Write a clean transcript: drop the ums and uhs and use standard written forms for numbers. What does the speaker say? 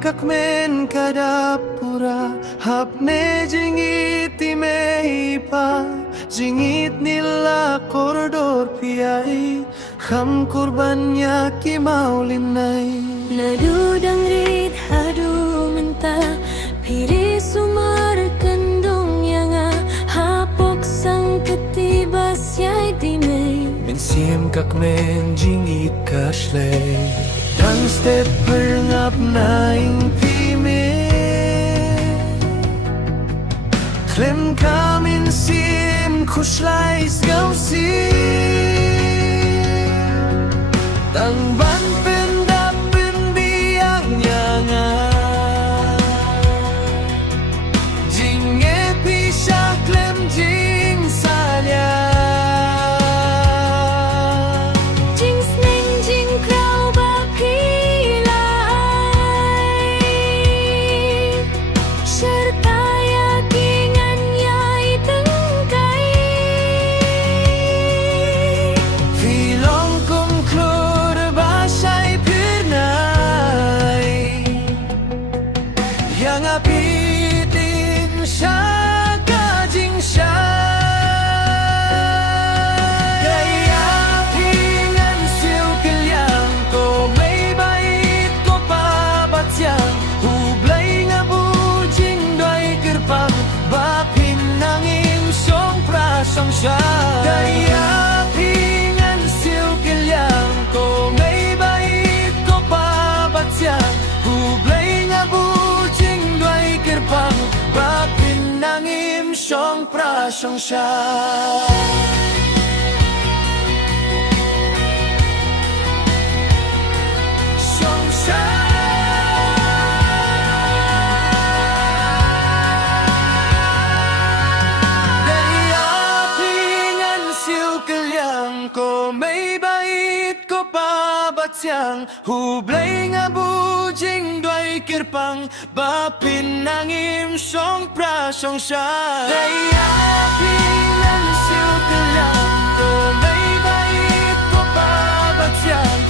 kak men kadapura hapne jingiti mehipa jingit nila koridor piai kham kurbannya ki maulinai nadudang rit hadu menta piri sumar kendung yang hapok sang ketibas yai dimei Minsim kak men jingit kashlay Dang step perngap naing pime Klem kamin sim kushlay sgaw si Tang ban pendap pendiang nyanga Jing episha klem jing salya Yang apitin siya kajing siya Kaya pingan siw kelyang ko may bait ko pabatyang Hublay nga bujing doy kerpang bapin ng imsyong prasang siya Kaya pingan siw kelyang ko may bait ko pabatyang Hublay nga kerpang bapin ng imsyong prasyang siya Siyang siya Kaya pingan siw kelyang ko may bait ko pabatyang Hublay nga bujing doy kerpang bapin ng imsyong prasyang siya Kaya pingan siw kelyang ko may bait ko pabatyang